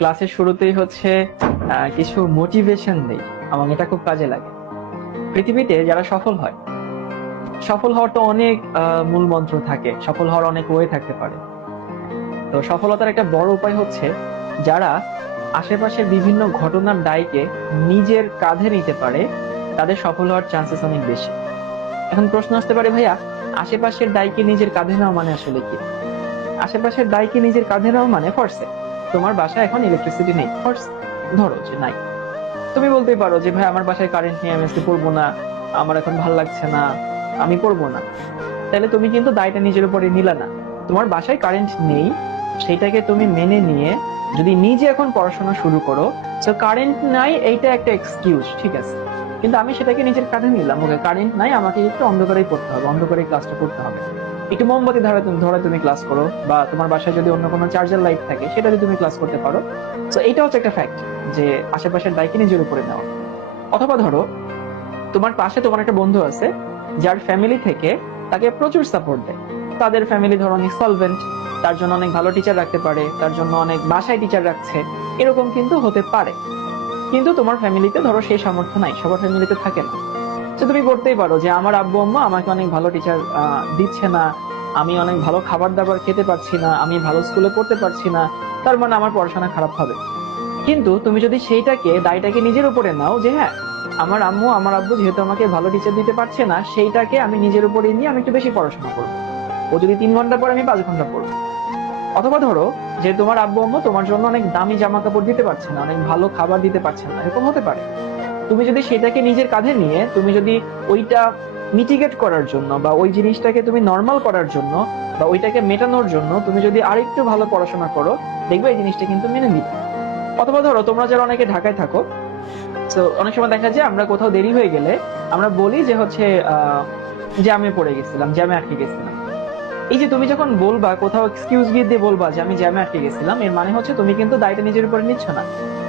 ক্লাসের শুরুতেই হচ্ছে কিছু মোটিভেশন দেই আমার এটা খুব কাজে লাগে পৃথিবীতে যারা সফল হয় সফল হওয়ার তো অনেক মূল মন্ত্র থাকে সফল হওয়ার অনেক ওয়ে থাকতে পারে তো সফলতার একটা বড় উপায় হচ্ছে যারা আশেপাশের বিভিন্ন ঘটনার দায়কে নিজের কাঁধে নিতে পারে তাদের সফল হওয়ার চান্সেস অনেক বেশি এখন প্রশ্ন আসতে পারে ভাইয়া আশেপাশের দায়কে নিজের কাঁধে নেওয়া মানে আসলে কি আশেপাশের দায়কে নিজের কাঁধে নেওয়া মানে ফর্সে তোমার বাসায় এখন ইলেকট্রিসিটি নেই ধরো যে নাই তুমি বলতেই পারো যে ভাই আমার বাসায় কারেন্ট নেই আমি আজকে পড়বো না আমার এখন ভাল লাগছে না আমি পড়বো না তাহলে তুমি কিন্তু দায়টা নিজের উপরে নিলা না তোমার বাসায় কারেন্ট নেই সেটাকে তুমি মেনে নিয়ে যদি নিজে এখন পড়াশোনা শুরু করো তো কারেন্ট নাই এইটা একটা এক্সকিউজ ঠিক আছে কিন্তু আমি সেটাকে নিজের কাঁধে নিলাম ওকে কারেন্ট নাই আমাকে একটু অন্ধকারেই পড়তে হবে অন্ধকারে ক্লাসটা করতে হবে একটু মোমবাতি ধরে ধরে তুমি ক্লাস করো বা তোমার বাসায় যদি অন্য কোনো চার্জার লাইট থাকে সেটা যদি তুমি ক্লাস করতে পারো তো এটা হচ্ছে একটা ফ্যাক্ট যে আশেপাশের দায়কে নিজের উপরে নেওয়া অথবা ধরো তোমার পাশে তোমার একটা বন্ধু আছে যার ফ্যামিলি থেকে তাকে প্রচুর সাপোর্ট দেয় তাদের ফ্যামিলি ধরো অনেক সলভেন্ট তার জন্য অনেক ভালো টিচার রাখতে পারে তার জন্য অনেক বাসায় টিচার রাখছে এরকম কিন্তু হতে পারে কিন্তু তোমার ফ্যামিলিতে ধরো সেই সামর্থ্য নাই সবার ফ্যামিলিতে থাকে না তো তুমি করতেই পারো যে আমার আব্বু আম্মা আমাকে অনেক ভালো টিচার দিচ্ছে না আমি অনেক ভালো খাবার দাবার খেতে পারছি না আমি ভালো স্কুলে পড়তে পারছি না তার মানে আমার পড়াশোনা খারাপ হবে কিন্তু তুমি যদি সেইটাকে দায়টাকে নিজের উপরে নাও যে হ্যাঁ আমার আম্মু আমার আব্বু যেহেতু আমাকে ভালো টিচার দিতে পারছে না সেইটাকে আমি নিজের উপরে নিয়ে আমি একটু বেশি পড়াশোনা করবো ও যদি তিন ঘন্টা পরে আমি পাঁচ ঘন্টা পড়বো অথবা ধরো যে তোমার আব্বু আম্মু তোমার জন্য অনেক দামি জামা কাপড় দিতে পারছে না অনেক ভালো খাবার দিতে পারছে না এরকম হতে পারে তুমি যদি সেটাকে নিজের কাঁধে নিয়ে তুমি যদি ওইটা মিটিগেট করার জন্য বা ওই জিনিসটাকে তুমি নর্মাল করার জন্য বা ওইটাকে মেটানোর জন্য তুমি যদি আরেকটু ভালো পড়াশোনা করো দেখবে এই জিনিসটা কিন্তু মেনে নিবে অথবা ধরো তোমরা যারা অনেকে ঢাকায় থাকো তো অনেক সময় দেখা যায় আমরা কোথাও দেরি হয়ে গেলে আমরা বলি যে হচ্ছে জ্যামে পড়ে গেছিলাম জ্যামে আটকে গেছিলাম এই যে তুমি যখন বলবা কোথাও এক্সকিউজ গিয়ে দিয়ে বলবা যে আমি জ্যামে আটকে গেছিলাম এর মানে হচ্ছে তুমি কিন্তু দায়িত্ব নিজের উপরে নিচ্ছ না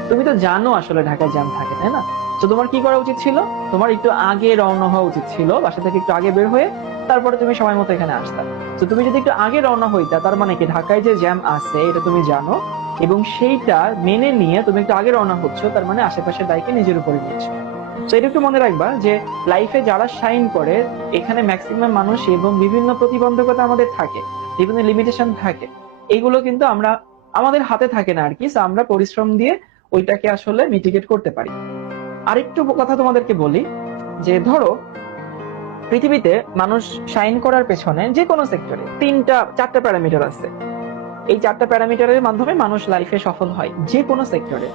তুমি তো জানো আসলে ঢাকায় জ্যাম থাকে তাই না তো তোমার কি করা উচিত ছিল তোমার একটু আগে রওনা হওয়া উচিত ছিল বাসা থেকে একটু আগে বের হয়ে তারপরে তুমি সময় মতো এখানে আসতা তো তুমি যদি একটু আগে রওনা হইতা তার মানে কি ঢাকায় যে জ্যাম আছে এটা তুমি জানো এবং সেইটা মেনে নিয়ে তুমি একটু আগে রওনা হচ্ছ তার মানে আশেপাশের দায়কে নিজের উপরে নিয়েছো তো এটা একটু মনে রাখবা যে লাইফে যারা শাইন করে এখানে ম্যাক্সিমাম মানুষ এবং বিভিন্ন প্রতিবন্ধকতা আমাদের থাকে বিভিন্ন লিমিটেশন থাকে এইগুলো কিন্তু আমরা আমাদের হাতে থাকে না আর কি আমরা পরিশ্রম দিয়ে ওইটাকে আসলে মিটিগেট করতে পারি আরেকটু কথা তোমাদেরকে বলি যে ধরো পৃথিবীতে মানুষ শাইন করার পেছনে যে কোনো সেক্টরে তিনটা চারটা প্যারামিটার আছে এই চারটা প্যারামিটারের মাধ্যমে মানুষ লাইফে সফল হয় যে কোনো সেক্টরে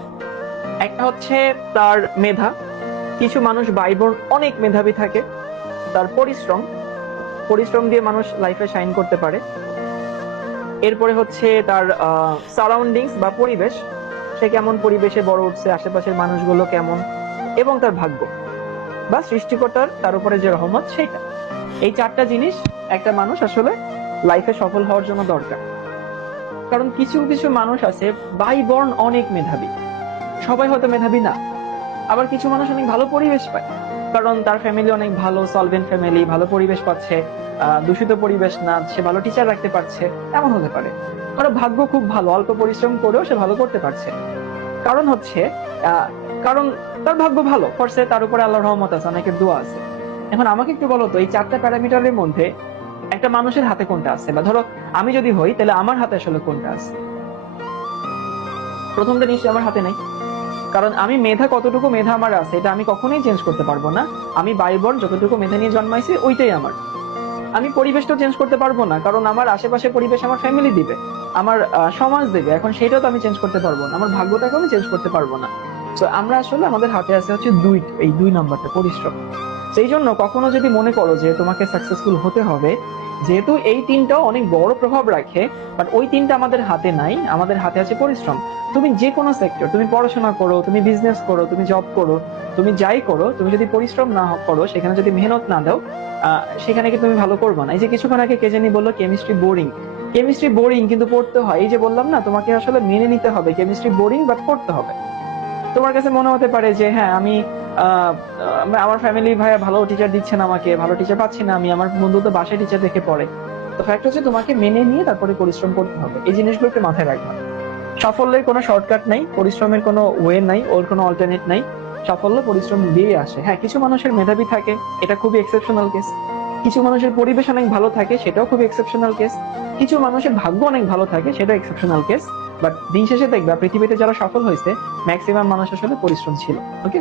একটা হচ্ছে তার মেধা কিছু মানুষ বাইবর অনেক মেধাবী থাকে তার পরিশ্রম পরিশ্রম দিয়ে মানুষ লাইফে শাইন করতে পারে এরপরে হচ্ছে তার সারাউন্ডিংস বা পরিবেশ সে কেমন পরিবেশে বড় উঠছে আশেপাশের মানুষগুলো কেমন এবং তার ভাগ্য বা সৃষ্টিকর্তার তার উপরে যে রহমত সেটা এই চারটা জিনিস একটা মানুষ আসলে লাইফে সফল হওয়ার জন্য দরকার কারণ কিছু কিছু মানুষ আছে বাই অনেক মেধাবী সবাই হয়তো মেধাবী না আবার কিছু মানুষ অনেক ভালো পরিবেশ পায় কারণ তার ফ্যামিলি অনেক ভালো সলভেন্ট ফ্যামিলি ভালো পরিবেশ পাচ্ছে দূষিত পরিবেশ না সে ভালো টিচার রাখতে পারছে এমন হতে পারে কারো ভাগ্য খুব ভালো অল্প পরিশ্রম করেও সে ভালো করতে পারছে কারণ হচ্ছে কারণ তার ভাগ্য ভালো ফর্সে তার উপরে আল্লাহ রহমত আছে অনেকের দোয়া আছে এখন আমাকে একটু বলো তো এই চারটা প্যারামিটারের মধ্যে একটা মানুষের হাতে কোনটা আছে বা ধরো আমি যদি হই তাহলে আমার হাতে আসলে কোনটা আছে প্রথমটা নিশ্চয়ই আমার হাতে নাই কারণ আমি মেধা কতটুকু মেধা আমার আছে এটা আমি কখনোই চেঞ্জ করতে পারবো না আমি বাইবর যতটুকু মেধা নিয়ে জন্মাইছি ওইটাই আমার আমি পরিবেশটা চেঞ্জ করতে পারবো না কারণ আমার আশেপাশে পরিবেশ আমার ফ্যামিলি দিবে আমার সমাজ দেবে এখন সেটাও তো আমি চেঞ্জ করতে পারবো না আমার ভাগ্যটাকে আমি চেঞ্জ করতে পারবো না তো আমরা আসলে আমাদের হাতে আছে হচ্ছে দুই এই দুই নাম্বারটা পরিশ্রম সেই জন্য কখনো যদি মনে করো যে তোমাকে সাকসেসফুল হতে হবে যেহেতু এই তিনটা অনেক বড় প্রভাব রাখে বাট ওই তিনটা আমাদের হাতে নাই আমাদের হাতে আছে পরিশ্রম তুমি যে কোনো সেক্টর তুমি পড়াশোনা করো তুমি বিজনেস করো তুমি জব করো তুমি যাই করো তুমি যদি পরিশ্রম না করো সেখানে যদি মেহনত না দাও সেখানে কি তুমি ভালো করবো না এই যে কিছুক্ষণ আগে কে জানি বললো কেমিস্ট্রি বোরিং কেমিস্ট্রি বোরিং কিন্তু পড়তে হয় এই যে বললাম না তোমাকে আসলে মেনে নিতে হবে কেমিস্ট্রি বোরিং বাট পড়তে হবে তোমার কাছে মনে হতে পারে যে হ্যাঁ আমি আমার ফ্যামিলি ভাইয়া ভালো টিচার দিচ্ছে না আমাকে ভালো টিচার পাচ্ছি না আমি আমার বন্ধু তো বাসায় টিচার দেখে পড়ে তো ফ্যাক্ট হচ্ছে তোমাকে মেনে নিয়ে তারপরে পরিশ্রম করতে হবে এই জিনিসগুলো একটু মাথায় রাখবে সাফল্যের কোনো শর্টকাট নাই পরিশ্রমের কোনো ওয়ে নাই ওর কোনো অল্টারনেট নাই সাফল্য পরিশ্রম দিয়েই আসে হ্যাঁ কিছু মানুষের মেধাবী থাকে এটা খুবই এক্সেপশনাল কেস কিছু মানুষের পরিবেশ অনেক ভালো থাকে সেটাও খুব এক্সেপশনাল কেস কিছু মানুষের ভাগ্য অনেক ভালো থাকে সেটা এক্সেপশনাল কেস বাট দিন শেষে দেখবা পৃথিবীতে যারা সফল হয়েছে ম্যাক্সিমাম মানুষ আসলে পরিশ্রম ছিল ওকে